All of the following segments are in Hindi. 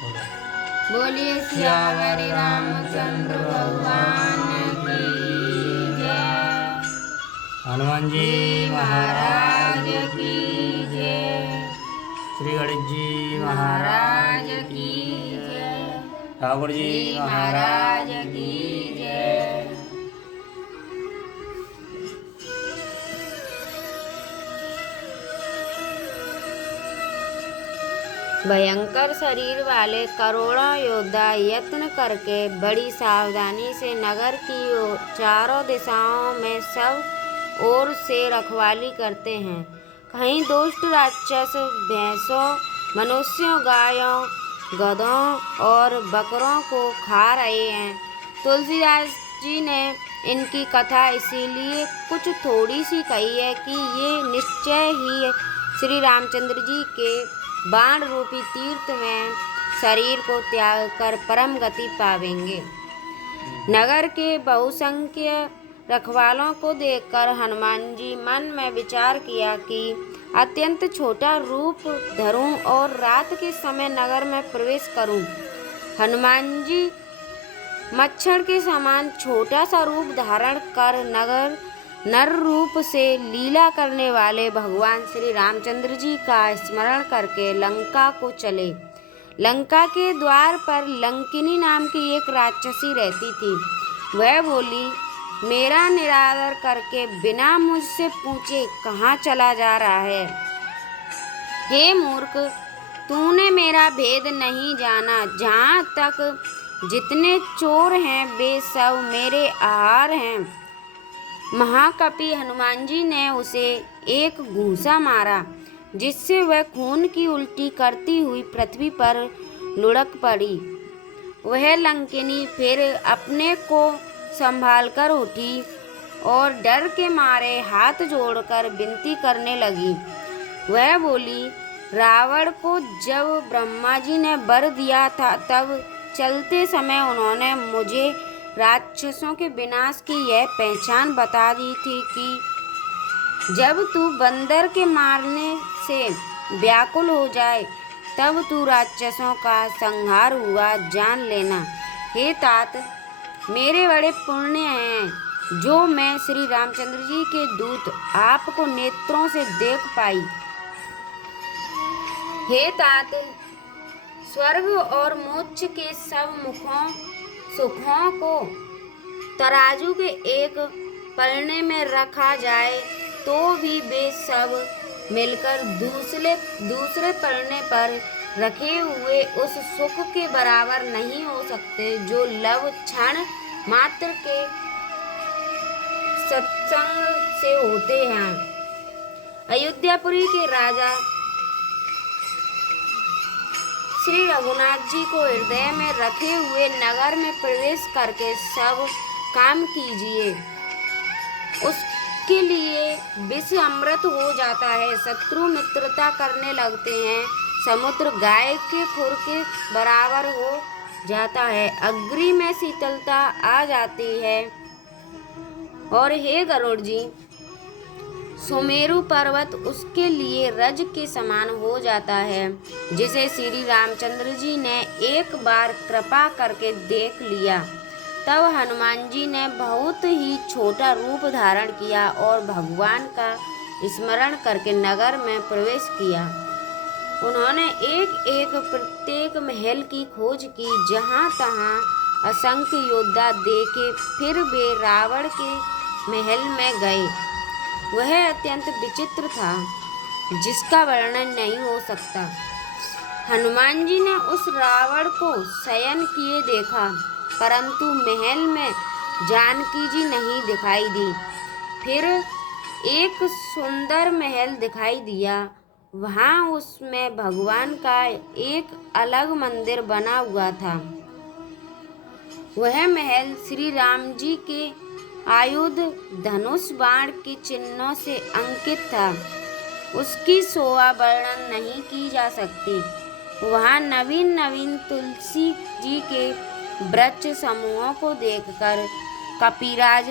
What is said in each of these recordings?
बोलिए सियावर रामचंद्र भगवान की जय। हनुमान जी महाराज की जय। श्री गणेश जी महाराज की जय। ठाकुर जी महाराज की जय। भयंकर शरीर वाले करोड़ों योद्धा यत्न करके बड़ी सावधानी से नगर की चारों दिशाओं में सब ओर से रखवाली करते हैं। कहीं दुष्ट राक्षस भैंसों, मनुष्यों, गायों, गधों और बकरों को खा रहे हैं। तुलसीदास जी ने इनकी कथा इसीलिए कुछ थोड़ी सी कही है कि ये निश्चय ही श्री रामचंद्र जी के बाण रूपी तीर्थ में शरीर को त्याग कर परम गति पावेंगे। नगर के बहुसंख्य रखवालों को देखकर हनुमान जी मन में विचार किया कि अत्यंत छोटा रूप धरूं और रात के समय नगर में प्रवेश करूं। हनुमान जी मच्छर के समान छोटा सा रूप धारण कर नर रूप से लीला करने वाले भगवान श्री रामचंद्र जी का स्मरण करके लंका को चले। लंका के द्वार पर लंकिनी नाम की एक राक्षसी रहती थी। वह बोली, मेरा निरादर करके बिना मुझसे पूछे कहाँ चला जा रहा है? हे मूर्ख, तूने मेरा भेद नहीं जाना। जहाँ तक जितने चोर हैं वे सब मेरे आहार हैं। महाकपि हनुमान जी ने उसे एक घूंसा मारा, जिससे वह खून की उल्टी करती हुई पृथ्वी पर लुढ़क पड़ी। वह लंकिनी फिर अपने को संभालकर उठी और डर के मारे हाथ जोड़कर विनती करने लगी। वह बोली, रावण को जब ब्रह्मा जी ने वर दिया था तब चलते समय उन्होंने मुझे राक्षसों के विनाश की यह पहचान बता दी थी कि जब तू बंदर के मारने से व्याकुल हो जाए तब तू राक्षसों का संहार हुआ जान लेना। हे तात, मेरे बड़े पुण्य हैं जो मैं श्री रामचंद्र जी के दूत आपको नेत्रों से देख पाई। हे तात, स्वर्ग और मोक्ष के सब सुखों को तराजू के एक पलड़े में रखा जाए तो भी वे सब मिलकर दूसरे पलड़े पर रखे हुए उस सुख के बराबर नहीं हो सकते जो लव क्षण मात्र के सत्संग से होते हैं। अयोध्यापुरी के राजा श्री रघुनाथ जी को हृदय में रखे हुए नगर में प्रवेश करके सब काम कीजिए। उसके लिए विष अमृत हो जाता है, शत्रु मित्रता करने लगते हैं, समुद्र गाय के खुर के बराबर हो जाता है, अग्नि में शीतलता आ जाती है। और हे गरुड़ जी, सुमेरु पर्वत उसके लिए रज के समान हो जाता है, जिसे श्री रामचंद्र जी ने एक बार कृपा करके देख लिया। तब हनुमान जी ने बहुत ही छोटा रूप धारण किया और भगवान का स्मरण करके नगर में प्रवेश किया। उन्होंने एक प्रत्येक महल की खोज की, जहाँ तहाँ असंख्य योद्धा देखे, फिर वे रावण के महल में गए। वह अत्यंत विचित्र था, जिसका वर्णन नहीं हो सकता। हनुमान जी ने उस रावण को शयन किए देखा, परंतु महल में जानकी जी नहीं दिखाई दी। फिर एक सुंदर महल दिखाई दिया। वहाँ उसमें भगवान का एक अलग मंदिर बना हुआ था। वह महल श्री राम जी के आयुध, धनुष, बाण के चिन्हों से अंकित था। उसकी शोभा वर्णन नहीं की जा सकती। वहाँ नवीन तुलसी जी के वृक्ष समूहों को देखकर कपिराज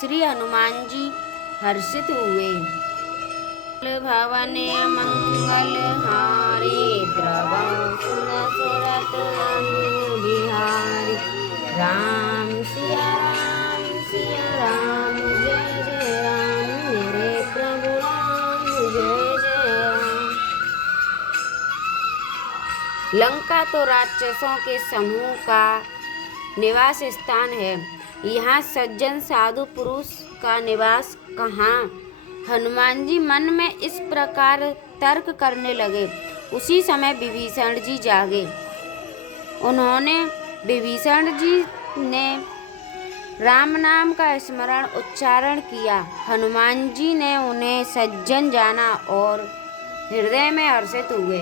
श्री हनुमान जी हर्षित हुए। भवन मंगल हारे द्रवं सुर सुर सुरत अजूर बिहारी। राम सिया राम जय जय राम मेरे प्रभु राम जय जय राम। लंका तो राक्षसों के समूह का निवास स्थान है। यहाँ सज्जन साधु पुरुष का निवास कहाँ। हनुमान जी मन में इस प्रकार तर्क करने लगे। उसी समय विभीषण जी जागे। विभीषण जी ने राम नाम का स्मरण उच्चारण किया। हनुमान जी ने उन्हें सज्जन जाना और हृदय में हर्षित हुए।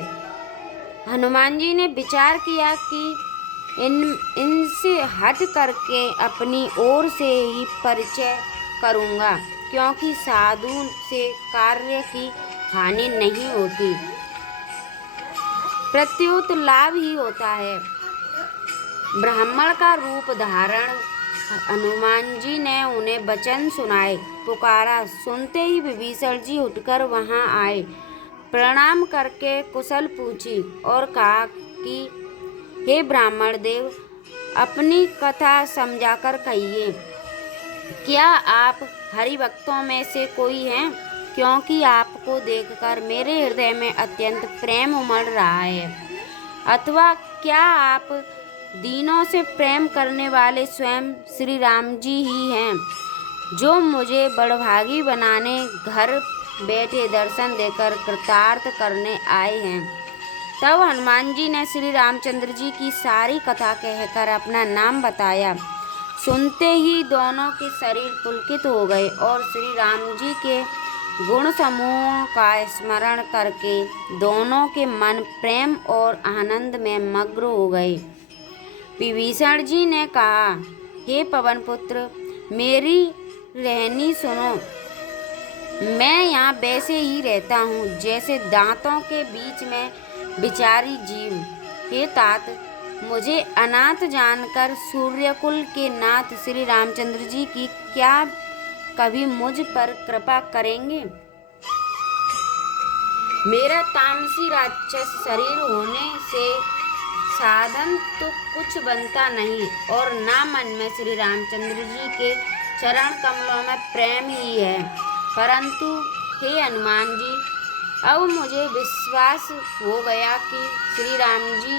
हनुमान जी ने विचार किया कि इनसे हट करके अपनी ओर से ही परिचय करूँगा, क्योंकि साधु से कार्य की हानि नहीं होती, प्रत्युत लाभ ही होता है। ब्राह्मण का रूप धारण हनुमान जी ने उन्हें वचन सुनाए, पुकारा। सुनते ही विभीषण जी उठकर वहां आए, प्रणाम करके कुशल पूछी और कहा कि हे ब्राह्मण देव, अपनी कथा समझाकर कहिए। क्या आप हरि भक्तों में से कोई हैं? क्योंकि आपको देखकर मेरे हृदय में अत्यंत प्रेम उमड़ रहा है। अथवा क्या आप दीनों से प्रेम करने वाले स्वयं श्री राम जी ही हैं, जो मुझे बड़भागी बनाने घर बैठे दर्शन देकर कृतार्थ करने आए हैं। तब हनुमान जी ने श्री रामचंद्र जी की सारी कथा कहकर अपना नाम बताया। सुनते ही दोनों के शरीर पुलकित हो गए और श्री राम जी के गुण समूहों का स्मरण करके दोनों के मन प्रेम और आनंद में मग्न हो गए। विभीषण जी ने कहा, हे पवन पुत्र, मेरी रहनी सुनो। मैं यहाँ वैसे ही रहता हूँ जैसे दांतों के बीच में बिचारी जीव। हे तात, मुझे अनाथ जानकर सूर्यकुल के नाथ श्री रामचंद्र जी की क्या कभी मुझ पर कृपा करेंगे? मेरा तामसी राक्षस शरीर होने से साधन तो कुछ बनता नहीं और ना मन में श्री रामचंद्र जी के चरण कमलों में प्रेम ही है। परंतु हे हनुमान जी, अब मुझे विश्वास हो गया कि श्री राम जी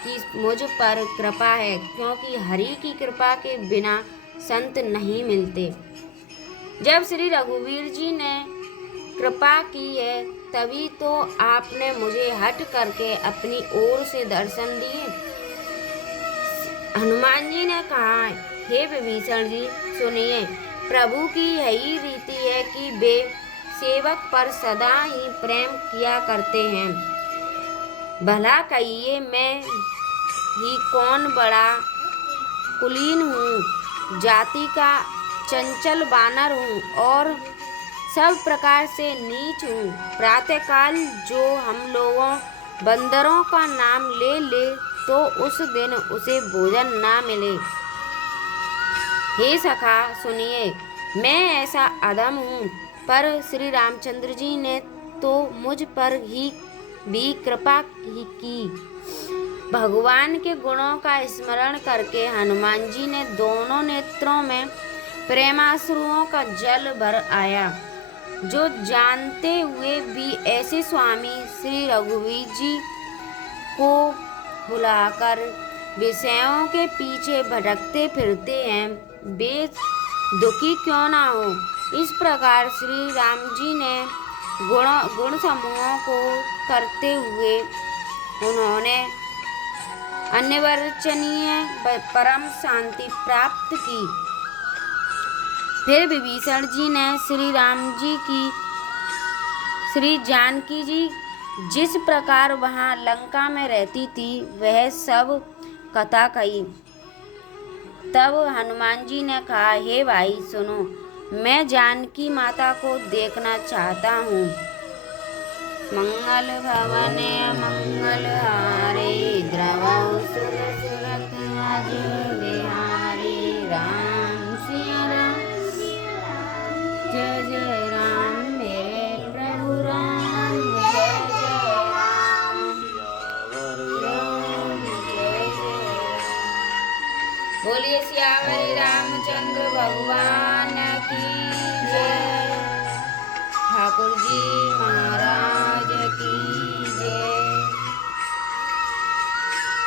की मुझ पर कृपा है, क्योंकि हरि की कृपा के बिना संत नहीं मिलते। जब श्री रघुवीर जी ने कृपा की है, तभी तो आपने मुझे हट करके अपनी ओर से दर्शन दिए। हनुमान जी ने कहा, हे विभीषण जी, सुनिए। प्रभु की यही रीति है कि वे सेवक पर सदा ही प्रेम किया करते हैं। भला कहिए, मैं ही कौन बड़ा कुलीन हूँ, जाति का चंचल बानर हूँ और सब प्रकार से नीच हूँ। प्रातःकाल जो हम लोगों बंदरों का नाम ले तो उस दिन उसे भोजन ना मिले। हे सखा, सुनिए, मैं ऐसा अधम हूँ, पर श्री रामचंद्र जी ने तो मुझ पर ही भी कृपा की। भगवान के गुणों का स्मरण करके हनुमान जी ने दोनों नेत्रों में प्रेमाश्रुओं का जल भर आया। जो जानते हुए भी ऐसे स्वामी श्री रघुवीर जी को भुलाकर विषयों के पीछे भटकते फिरते हैं, वे दुखी क्यों ना हो। इस प्रकार श्री राम जी ने गुण समूहों को करते हुए उन्होंने अनिर्वचनीय परम शांति प्राप्त की। फिर विभीषण जी ने श्री राम जी की श्री जानकी जी जिस प्रकार वहाँ लंका में रहती थी, वह सब कथा कही। तब हनुमान जी ने कहा, हे भाई सुनो, मैं जानकी माता को देखना चाहता हूँ। मंगल भवने मंगल हारे, द्रवौ सुर सुरत अजूर बिहारी। राम सिया राम जय जय राम मेरे प्रभु राम जय जय राम। राम जय बोलिए सियावरी रामचंद्र भगवान की जय।